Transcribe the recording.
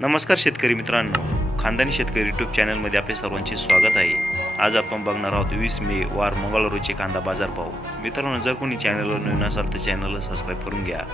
नमस्कार शेतकरी मित्रांनो, खानदानी शेतकरी यूट्यूब चॅनलमध्ये आपले सर्वांचे स्वागत आहे। आज आपण बघणार आहोत 20 मे वार मंगळवारचे कांदा बाजार भाव। मित्रांनो, जर कोणी चॅनलवर नवीन असाल तर चॅनलला सबस्क्राइब करून घ्या।